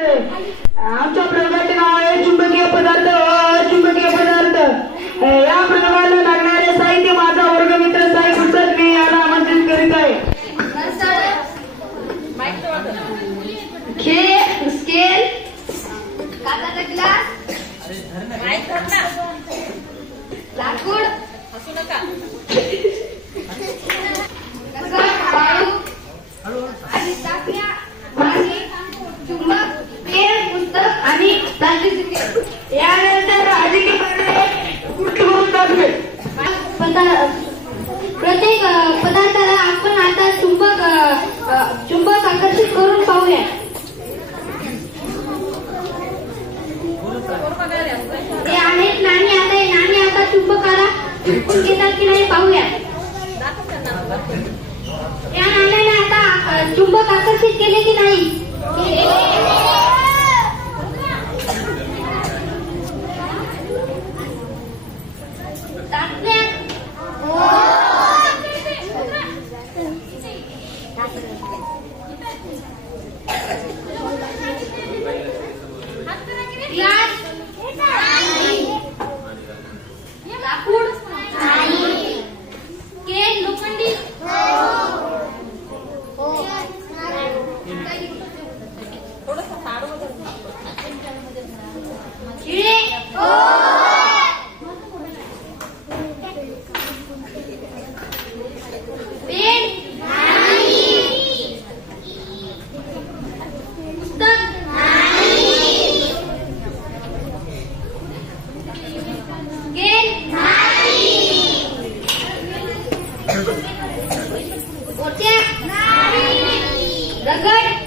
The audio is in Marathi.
आमच्या प्रयोगाचे नाव आहे चुंबकीय पदार्थ. चुंबकीय पदार्थ या प्रयोगाला लागणारे साहित्य माझा वर्गमित्र साई पुस्तक मी याला आमंत्रित करीत आहे. स्केल, काचाचा ग्लास, लाकूड, आणि चाकल्या आणि चुंबक, पेन, पुस्तक आणि प्लास्टिक. यानंतर राजकीय प्रत्येक पदार्थाला आपण आता चुंबक आकर्षित करून पाहूया. हे आहेत नाणी. आता हे नाणी आता चुंबकाला चिपकून घेतात की नाही पाहूया. या नाण्याने आता चुंबक आकर्षित केले की नाही. लाकूड, केन, लोखंडी, खिळे, पेन, पुस्तक, केन, गोट्या, दगड,